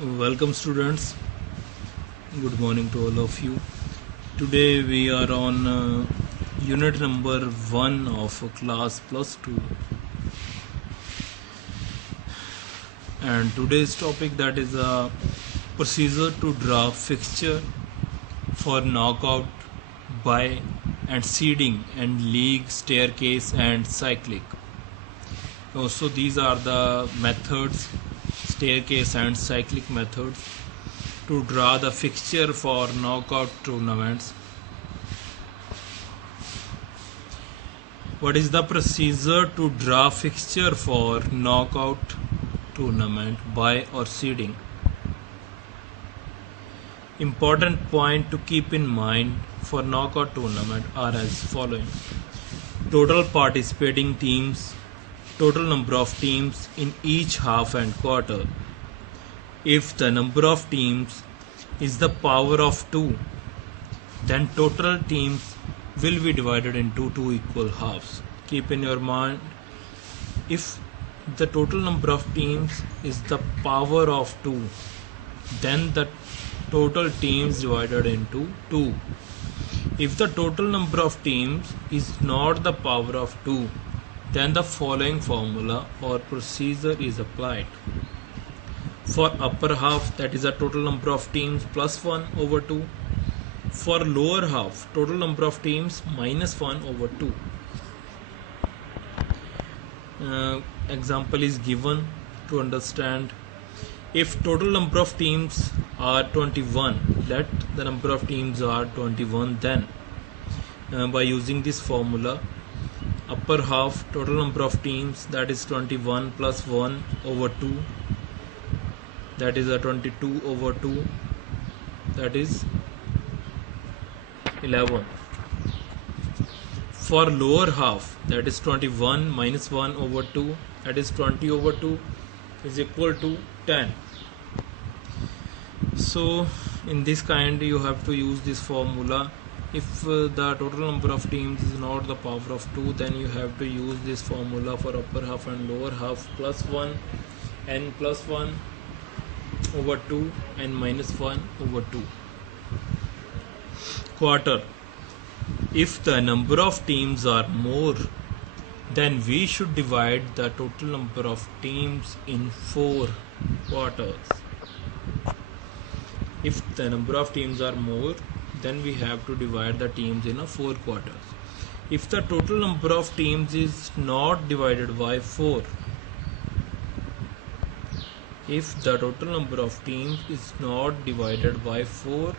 Welcome students, good morning to all of you. Today we are on unit number 1 of class plus 2, and today's topic, that is a procedure to draw fixture for knockout, bye and seeding and league, staircase and cyclic. Also these are the methods, staircase and cyclic methods to draw the fixture for knockout tournaments. What is the procedure to draw fixture for knockout tournament, bye or seeding? Important point to keep in mind for knockout tournament are as following: total participating teams, total number of teams in each half and quarter. If the number of teams is the power of 2, then total teams will be divided into 2 equal halves. Keep in your mind, if the total number of teams is the power of 2, then the total teams divided into 2. If the total number of teams is not the power of 2, then the following formula or procedure is applied. For upper half, that is the total number of teams plus 1 over 2. For lower half, total number of teams minus 1 over 2. Example is given to understand. If total number of teams are 21, let the number of teams are 21, then by using this formula, upper half total number of teams, that is 21 plus 1 over 2, that is a 22 over 2, that is 11. For lower half, that is 21 minus 1 over 2, that is 20 over 2 is equal to 10. So in this kind you have to use this formula. If the total number of teams is not the power of 2, then you have to use this formula for upper half and lower half: plus 1 and plus 1 over 2 and minus 1 over 2. Quarter. If the number of teams are more, then we should divide the total number of teams in 4 quarters. If the number of teams are more, then we have to divide the teams in 4 quarters. If the total number of teams is not divided by 4, if the total number of teams is not divided by 4,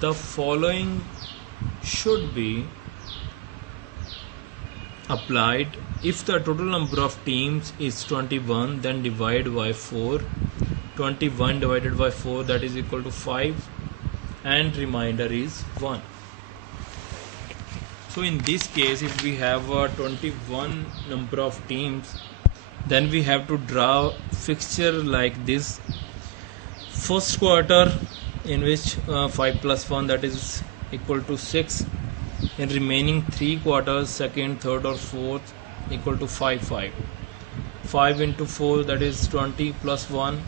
the following should be applied. If the total number of teams is 21, then divide by 4. 21 divided by 4, that is equal to 5, and remainder is 1. So in this case, if we have a 21 number of teams, then we have to draw fixture like this. First quarter, in which 5 plus 1, that is equal to 6. In remaining 3 quarters, second, third or fourth, equal to 5. 5 into 4, that is 20, plus 1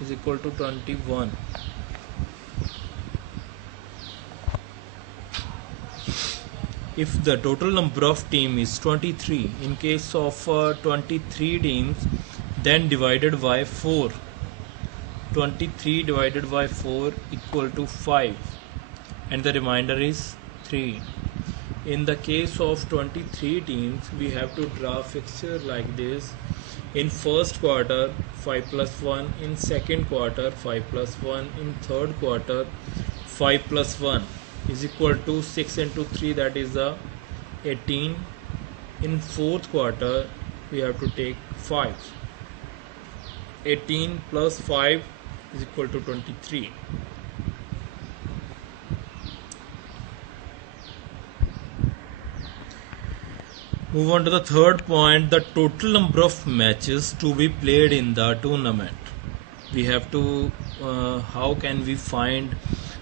is equal to 21. If the total number of team is 23, in case of 23 teams, then divided by 4. 23 divided by 4 equal to 5, and the remainder is 3. In the case of 23 teams, we have to draw fixture like this. In first quarter, 5 plus 1. In second quarter, 5 plus 1. In third quarter, 5 plus 1 is equal to 6 into 3, that is 18. In fourth quarter, we have to take 5. 18 plus 5 is equal to 23. Move on to the third point, the total number of matches to be played in the tournament. We have to, how can we find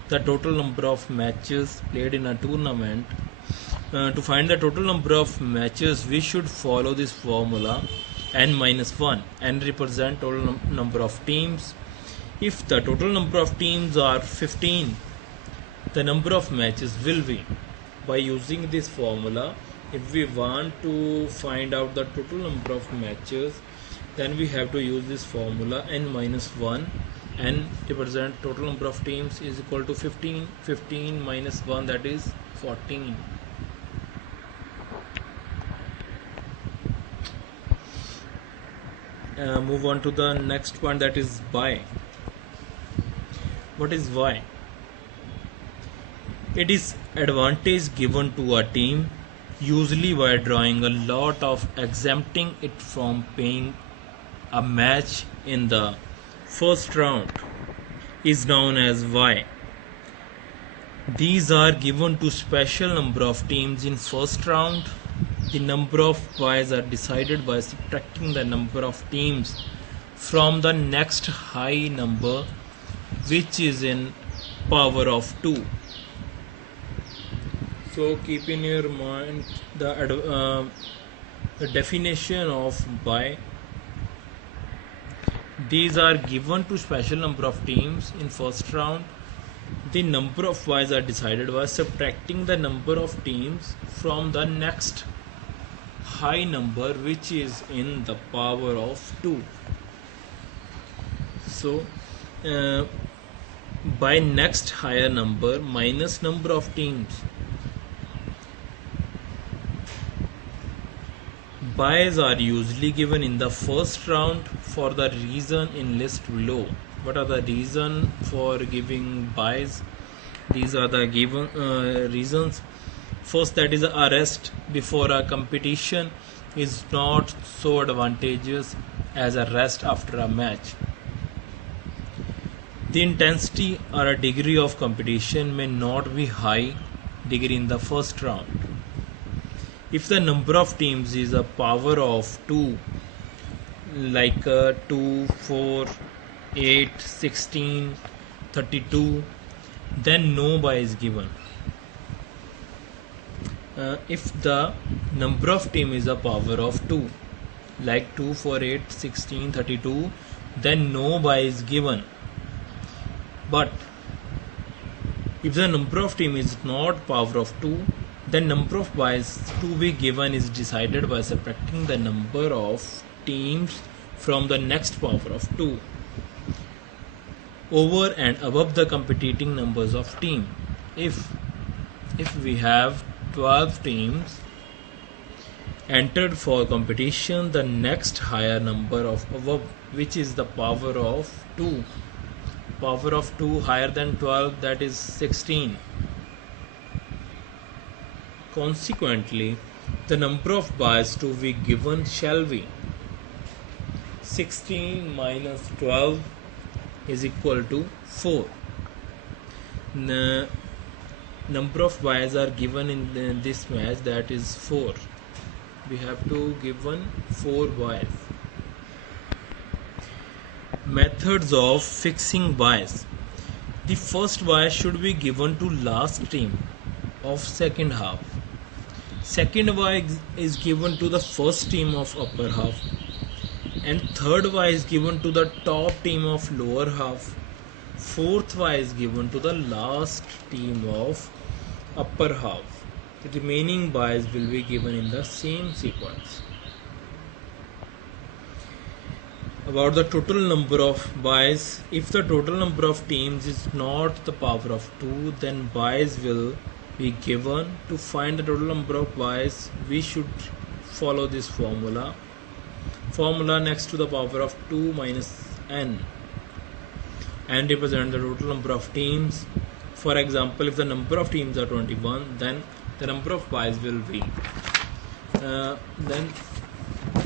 the total number of matches played in a tournament? To find the total number of matches, we should follow this formula: n minus 1. N represent total number of teams, If the total number of teams are 15, the number of matches will be. By using this formula, if we want to find out the total number of matches, then we have to use this formula n minus 1. N represent total number of teams is equal to 15. 15 minus 1, that is 14. Move on to the next point, that is buy. What is buy? It is advantage given to a team, usually by drawing a lot of exempting it from paying a match in the first round, is known as buy. These are given to special number of teams in first round. The number of buys are decided by subtracting the number of teams from the next high number, which is in power of 2. So keep in your mind the definition of buy. These are given to special number of teams in first round. The number of buys are decided by subtracting the number of teams from the next high number, which is in the power of 2. So by next higher number minus number of teams. Buys are usually given in the first round for the reason in list below. What are the reason for giving buys? These are the given reasons. First, that is a rest before a competition is not so advantageous as a rest after a match. The intensity or a degree of competition may not be high degree in the first round. If the number of teams is a power of 2, like 2, 4, 8, 16, 32, then no buy is given. If the number of team is a power of 2, like 2, 4, 8, 16, 32, then no buy is given. But if the number of team is not power of 2, then number of buys to be given is decided by subtracting the number of teams from the next power of 2 over and above the competing numbers of team. If we have 12 teams entered for competition, the next higher number of above, which is the power of 2. Power of 2 higher than 12, that is 16. Consequently, the number of buys to be given shall be 16 minus 12 is equal to 4. The number of buys are given in this match, that is 4. We have to given 4 buys. Methods of fixing buys. The first buy should be given to last team of second half. Second buy is given to the first team of upper half, and third buy is given to the top team of lower half. Fourth buy is given to the last team of upper half. The remaining buys will be given in the same sequence. About the total number of buys, if the total number of teams is not the power of 2, then buys will be given. To find the total number of buys, we should follow this formula. Formula next to the power of 2 minus n. N represents the total number of teams. For example, if the number of teams are 21, then the number of buys will be then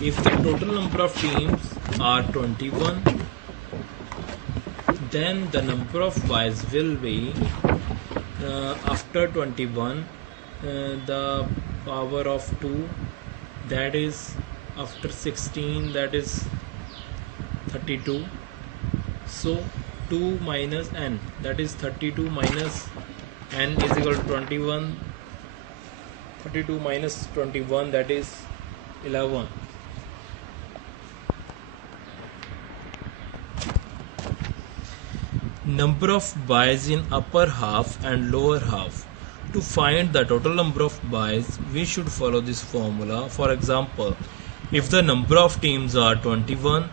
if the total number of teams are 21, then the number of buys will be after 21 the power of 2, that is after 16, that is 32. So 2 minus n, that is 32 minus n is equal to 21. 32 minus 21, that is 11. number of buys in upper half and lower half. To find the total number of buys, we should follow this formula. For example, if the number of teams are 21,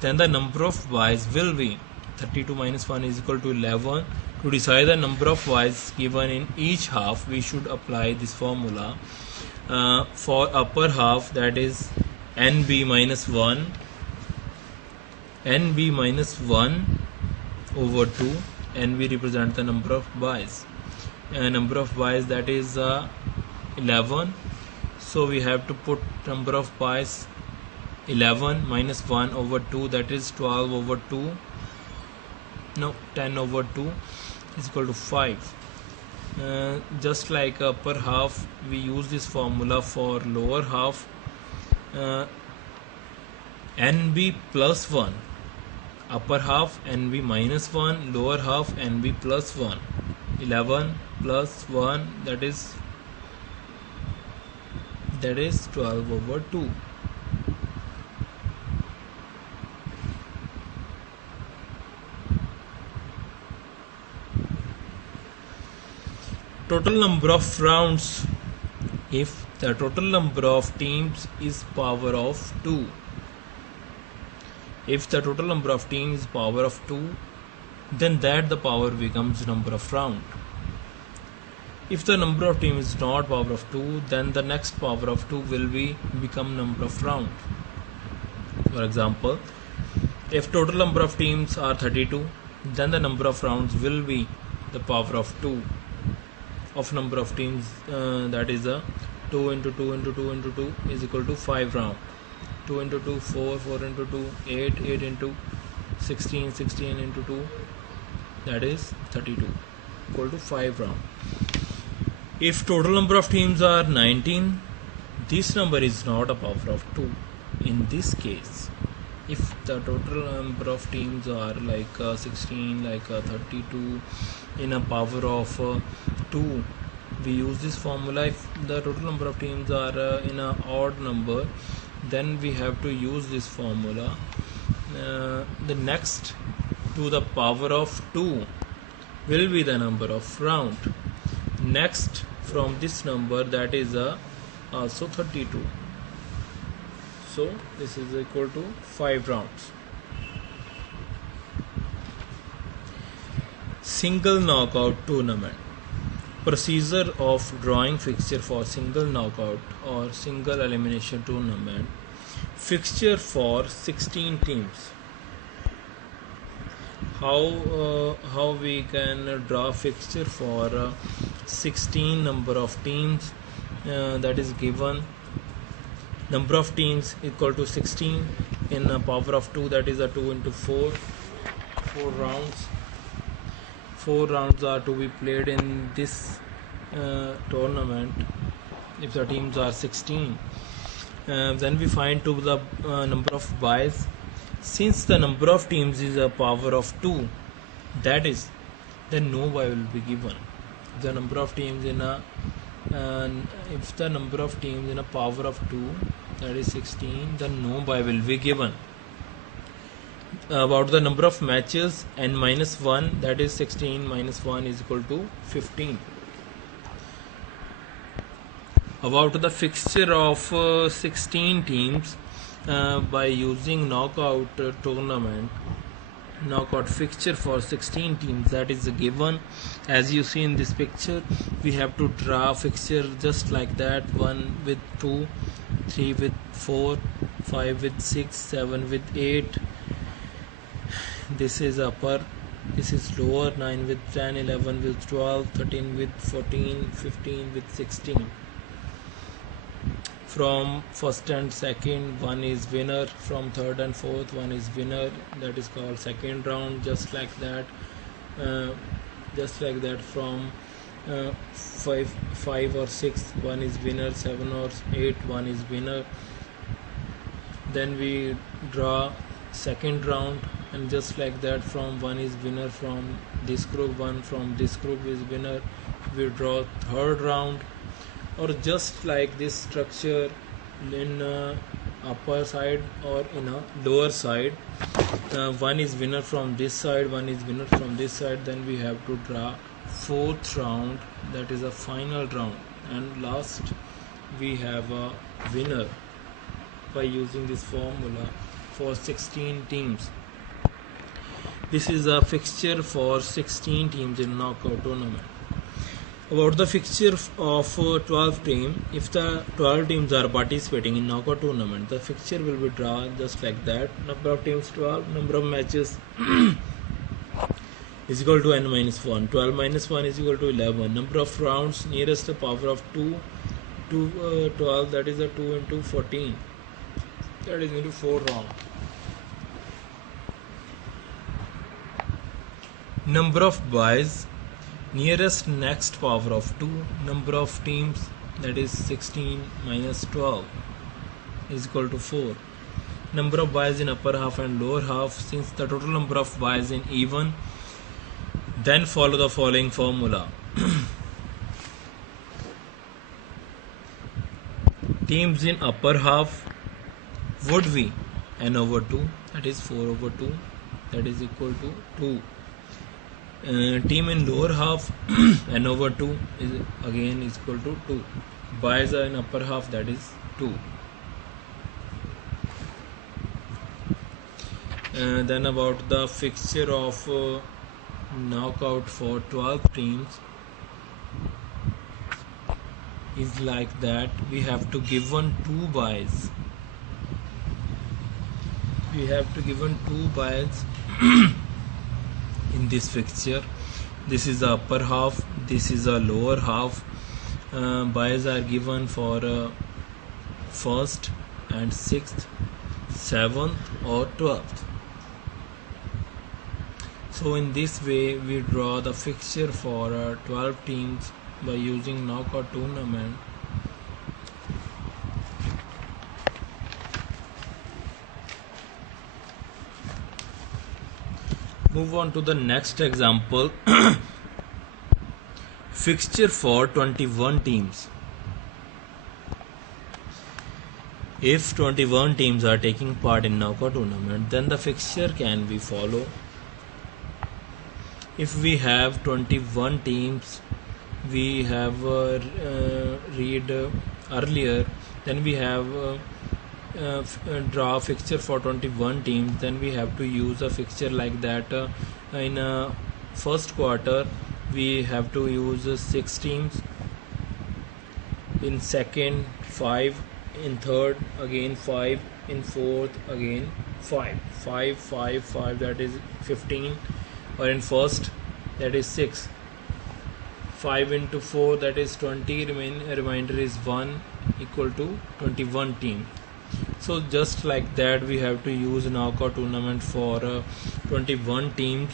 then the number of buys will be 32 minus 1 is equal to 11. To decide the number of buys given in each half, we should apply this formula. For upper half, that is NB minus 1 over 2. NB represents the number of buys. Number of buys, that is 11. So we have to put number of buys 11 minus 1 over 2, that is 12 over 2. No, 10 over 2 is equal to 5. Just like upper half, we use this formula for lower half. NB plus 1, upper half NB minus 1, lower half NB plus 1. 11 plus 1, that is 12 over 2. Total number of rounds. If the total number of teams is power of 2, if the total number of teams is power of 2, then that the power becomes number of round. If the number of teams is not power of 2, then the next power of 2 will become number of round. For example, if total number of teams are 32, then the number of rounds will be the power of 2 of number of teams, that is 2 into 2 into 2 into 2 is equal to 5 round. 2 into 2 4, 4 into 2 8, 8 into 16, 16 into 2, that is 32, equal to 5 round. If total number of teams are 19, this number is not a power of 2. In this case, if the total number of teams are like 16, like 32 in a power of 2, we use this formula. If the total number of teams are in an odd number, then we have to use this formula. The next to the power of 2 will be the number of round. Next from this number, that is also 32. So this is equal to 5 rounds. Single knockout tournament. Procedure of drawing fixture for single knockout or single elimination tournament. Fixture for 16 teams. How we can draw fixture for 16 number of teams, that is given. Number of teams equal to 16 in a power of 2, that is 2 into 4 rounds. 4 rounds are to be played in this tournament if the teams are 16. Then we find to the number of buys. Since the number of teams is a power of 2, that is, then no buy will be given. The number of teams in a if the number of teams in a power of 2, that is 16, then no buy will be given. About the number of matches, n minus 1, that is 16 minus 1 is equal to 15. About the fixture of 16 teams, by using knockout tournament, knockout fixture for 16 teams, that is given. As you see in this picture, we have to draw fixture just like that: 1 with 2, 3 with 4, 5 with 6, 7 with 8. This is upper, this is lower. 9 with 10, 11 with 12, 13 with 14, 15 with 16. From first and second, one is winner. From third and fourth, one is winner. That is called second round. Just like that. From 5 or 6, one is winner. 7 or 8, one is winner. Then we draw second round, and just like that, from one is winner from this group, one from this group is winner. We draw third round. Or just like this structure in upper side or in a lower side. One is winner from this side, one is winner from this side. Then we have to draw fourth round, that is a final round, and last we have a winner by using this formula for 16 teams. This is a fixture for 16 teams in knockout tournament. About the fixture of 12 teams, if the 12 teams are participating in knockout tournament, the fixture will be drawn just like that. Number of teams 12, number of matches is equal to n minus 1. 12 minus 1 is equal to 11. Number of rounds nearest the power of 2 to 12, that is a 2 into 14, that is into 4 rounds. Number of buys nearest next power of 2, number of teams, that is 16 minus 12 is equal to 4. Number of buys in upper half and lower half, since the total number of buys in even, then follow the following formula. Teams in upper half would be n over 2, that is 4 over 2, that is equal to 2. Team in lower half n over 2 is again equal to 2. Buys are in upper half, that is 2. Then about the fixture of knockout for 12 teams is like that. We have to given 2 buys. We have to given 2 buys in this fixture. This is the upper half, this is the lower half. Buys are given for 1st and 6th, 7th or 12th. So in this way we draw the fixture for 12 teams by using knockout tournament. Move on to the next example. Fixture for 21 teams. If 21 teams are taking part in knockout tournament, then the fixture can be follow. If we have 21 teams, we have read earlier, then we have draw fixture for 21 teams, then we have to use a fixture like that. In first quarter we have to use 6 teams, in second 5, in third again 5, in fourth again 5, 5, 5, 5, that is 15, or in first that is 6, 5 into 4 that is 20, remainder is 1, equal to 21 team. So just like that we have to use knockout tournament for 21 teams.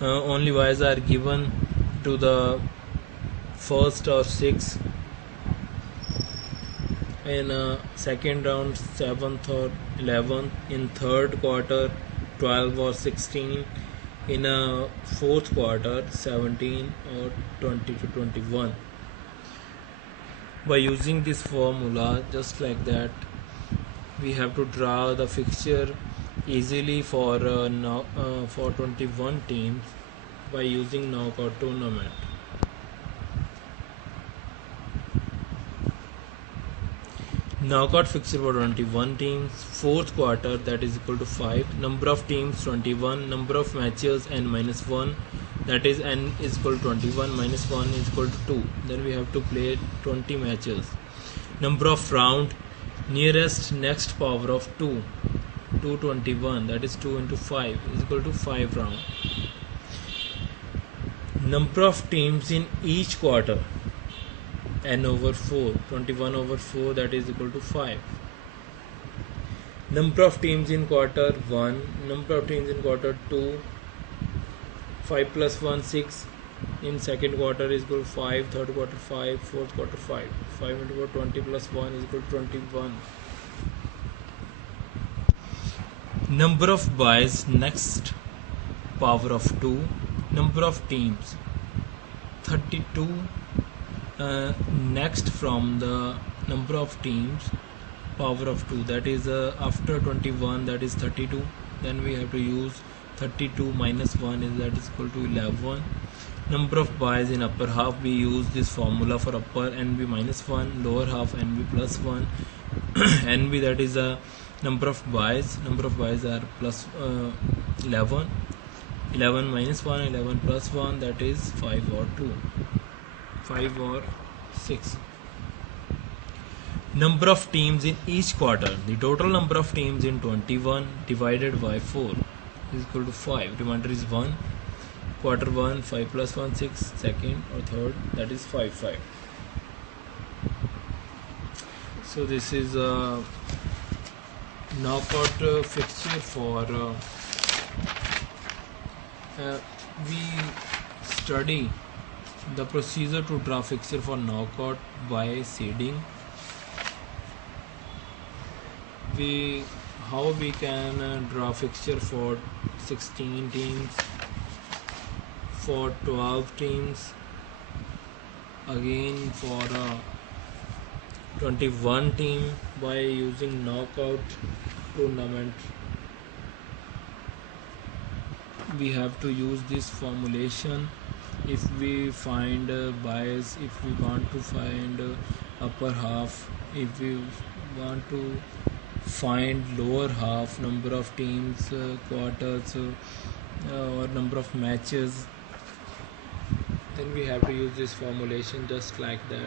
Only buys are given to the first or 6, in second round 7th or 11th, in third quarter 12 or 16, in a fourth quarter 17 or 20 to 21. By using this formula, just like that, we have to draw the fixture easily for 21 teams by using knockout tournament. Knockout fixture for 21 teams, fourth quarter, that is equal to 5, number of teams 21, number of matches n minus 1, that is n is equal to 21 minus 1 is equal to 2. Then we have to play 20 matches. Number of round nearest next power of 2, 221, that is 2 into 5 is equal to 5 round. Number of teams in each quarter, n over 4, 21 over 4, that is equal to 5. Number of teams in quarter 1, number of teams in quarter 2, 5 plus 1 6, in second quarter is equal to 5, third quarter 5, fourth quarter 5, 5 into 4, 20 plus 1 is equal to 21. Number of buys next power of 2, number of teams 32, next from the number of teams power of 2, that is after 21, that is 32. Then we have to use 32 minus 1 is that is equal to 11. Number of byes in upper half, we use this formula for upper nb minus 1, lower half nb plus 1. nb, that is a number of byes are plus 11. 11 minus 1, 11 plus 1, that is 5 or 2, 5 or 6. Number of teams in each quarter, the total number of teams in 21 divided by 4 is equal to 5. Remainder is 1. Quarter 1, 5 plus 1, 6. Second or third, that is 5, 5. So this is a knockout fixture for we study the procedure to draw fixture for knockout by seeding. How we can draw fixture for 16 teams, for 12 teams, again for 21 team by using knockout tournament. We have to use this formulation if we find bias, if we want to find upper half, if we want to find lower half, number of teams, quarters, or number of matches, then we have to use this formulation just like that.